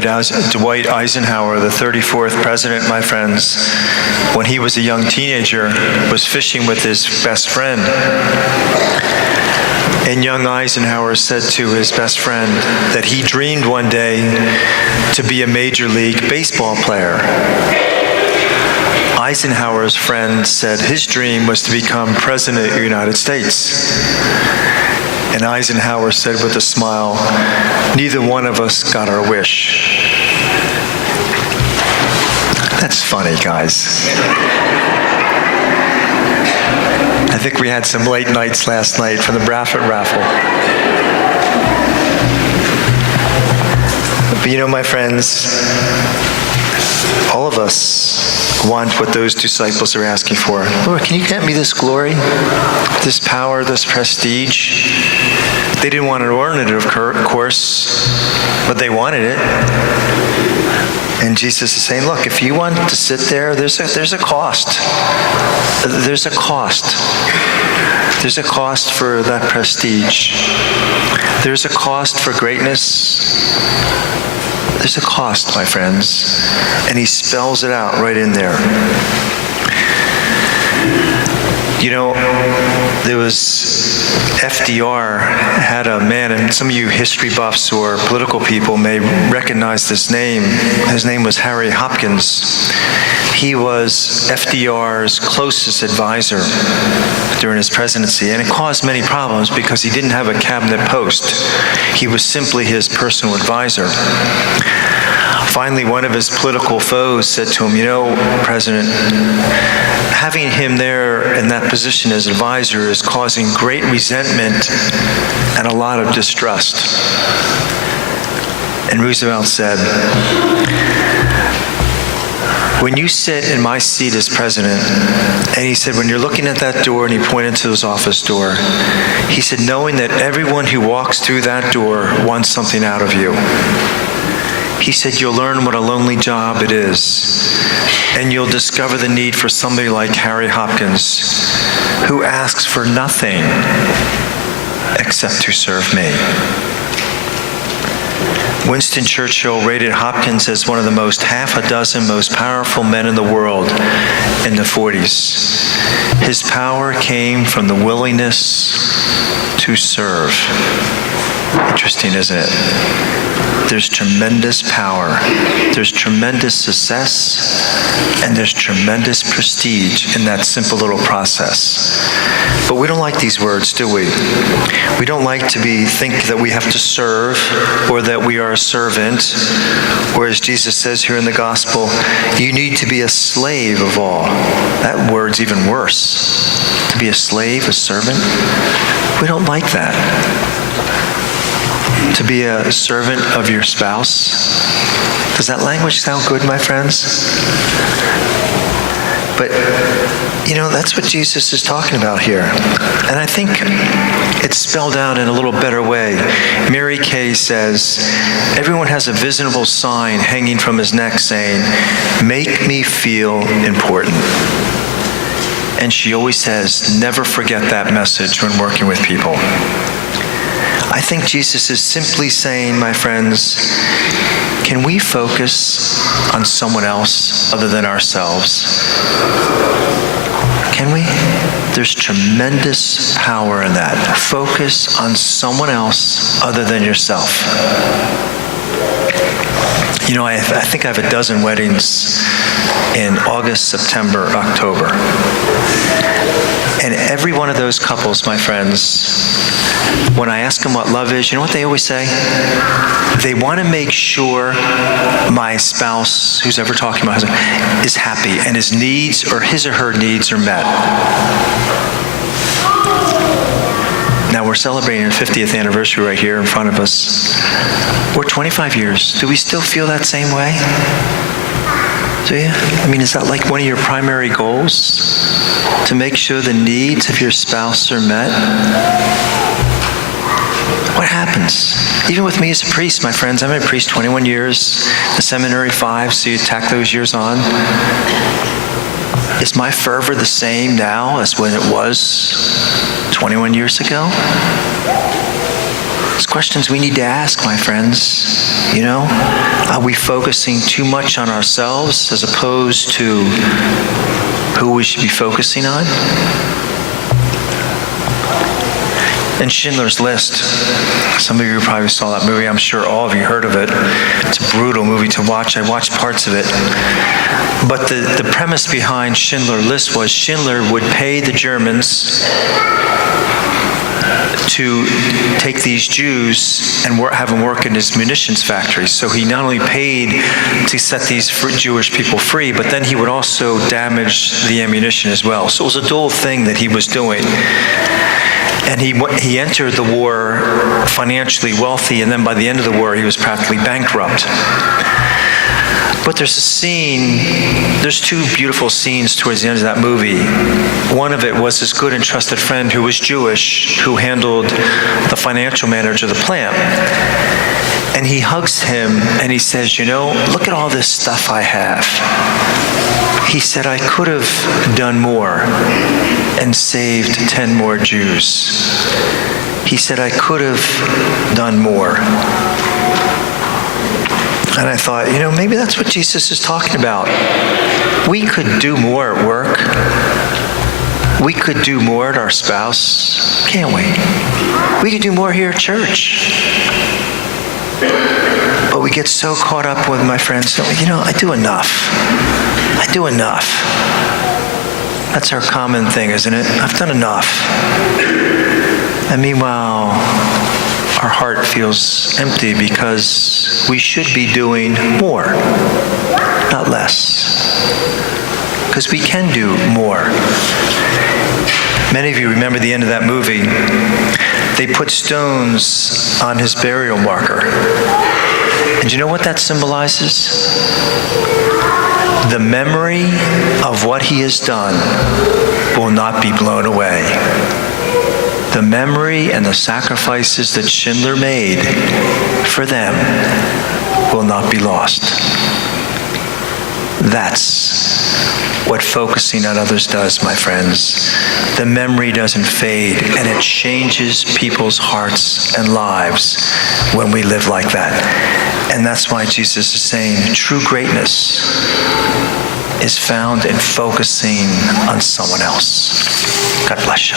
Dwight Eisenhower, the 34th president, my friends, when he was a young teenager, was fishing with his best friend. And young Eisenhower said to his best friend that he dreamed one day to be a Major League Baseball player. Eisenhower's friend said his dream was to become President of the United States. And Eisenhower said with a smile, "Neither one of us got our wish." That's funny, guys. I think we had some late nights last night for the Bradford raffle. But you know, my friends, all of us want what those disciples are asking for. Lord, can you get me this glory, this power, this prestige? They didn't want an ordinary course, but they wanted it. And Jesus is saying, look, if you want to sit there, there's a cost. There's a cost. There's a cost for that prestige. There's a cost for greatness. There's a cost, my friends. And he spells it out right in there. You know, there was FDR had a man, and some of you history buffs or political people may recognize this name. His name was Harry Hopkins. He was FDR's closest advisor during his presidency, and it caused many problems because he didn't have a cabinet post. He was simply his personal advisor. Finally, one of his political foes said to him, you know, President, having him there in that position as advisor is causing great resentment and a lot of distrust. And Roosevelt said, when you sit in my seat as president, and he said, when you're looking at that door, and he pointed to his office door, he said, knowing that everyone who walks through that door wants something out of you. He said, you'll learn what a lonely job it is, and you'll discover the need for somebody like Harry Hopkins, who asks for nothing except to serve me. Winston Churchill rated Hopkins as one of the half a dozen most powerful men in the world in the 40s. His power came from the willingness to serve. Interesting, isn't it? There's tremendous power, there's tremendous success, and there's tremendous prestige in that simple little process. But we don't like these words, do we? We don't like to think that we have to serve, or that we are a servant, or as Jesus says here in the gospel, you need to be a slave of all. That word's even worse. To be a slave, a servant, we don't like that. To be a servant of your spouse. Does that language sound good, my friends? But, you know, that's what Jesus is talking about here. And I think it's spelled out in a little better way. Mary Kay says, everyone has a visible sign hanging from his neck saying, make me feel important. And she always says, never forget that message when working with people. I think Jesus is simply saying, my friends, can we focus on someone else other than ourselves? Can we? There's tremendous power in that. Focus on someone else other than yourself. You know, I think I have a dozen weddings in August, September, October. And every one of those couples, my friends, when I ask them what love is, you know what they always say? They want to make sure my spouse, who's ever talking about husband, is happy and his needs or his or her needs are met. Now we're celebrating our 50th anniversary right here in front of us. We're 25 years. Do we still feel that same way? Do you? I mean, is that like one of your primary goals? To make sure the needs of your spouse are met? What happens? Even with me as a priest, my friends, I've been a priest 21 years, the seminary 5, so you tack those years on. Is my fervor the same now as when it was 21 years ago? It's questions we need to ask, my friends. You know, are we focusing too much on ourselves as opposed to who we should be focusing on? And Schindler's List, some of you probably saw that movie. I'm sure all of you heard of it. It's a brutal movie to watch. I watched parts of it. But the premise behind Schindler's List was Schindler would pay the Germans to take these Jews and have them work in his munitions factories. So he not only paid to set these Jewish people free, but then he would also damage the ammunition as well. So it was a dual thing that he was doing. And he entered the war financially wealthy, and then by the end of the war, he was practically bankrupt. But there's two beautiful scenes towards the end of that movie. One of it was his good and trusted friend who was Jewish, who handled the financial manager of the plant. And he hugs him and he says, you know, look at all this stuff I have. He said, I could have done more and saved 10 more Jews. He said, I could have done more. And I thought, you know, maybe that's what Jesus is talking about. We could do more at work. We could do more at our spouse, can't we? We could do more here at church. But we get so caught up with my friends, you know, I do enough. I do enough. That's our common thing, isn't it? I've done enough. And meanwhile, our heart feels empty because we should be doing more, not less. Because we can do more. Many of you remember the end of that movie. They put stones on his burial marker. And you know what that symbolizes? The memory of what he has done will not be blown away. The memory and the sacrifices that Schindler made for them will not be lost. That's what focusing on others does, my friends. The memory doesn't fade, and it changes people's hearts and lives when we live like that. And that's why Jesus is saying true greatness is found in focusing on someone else. God bless you.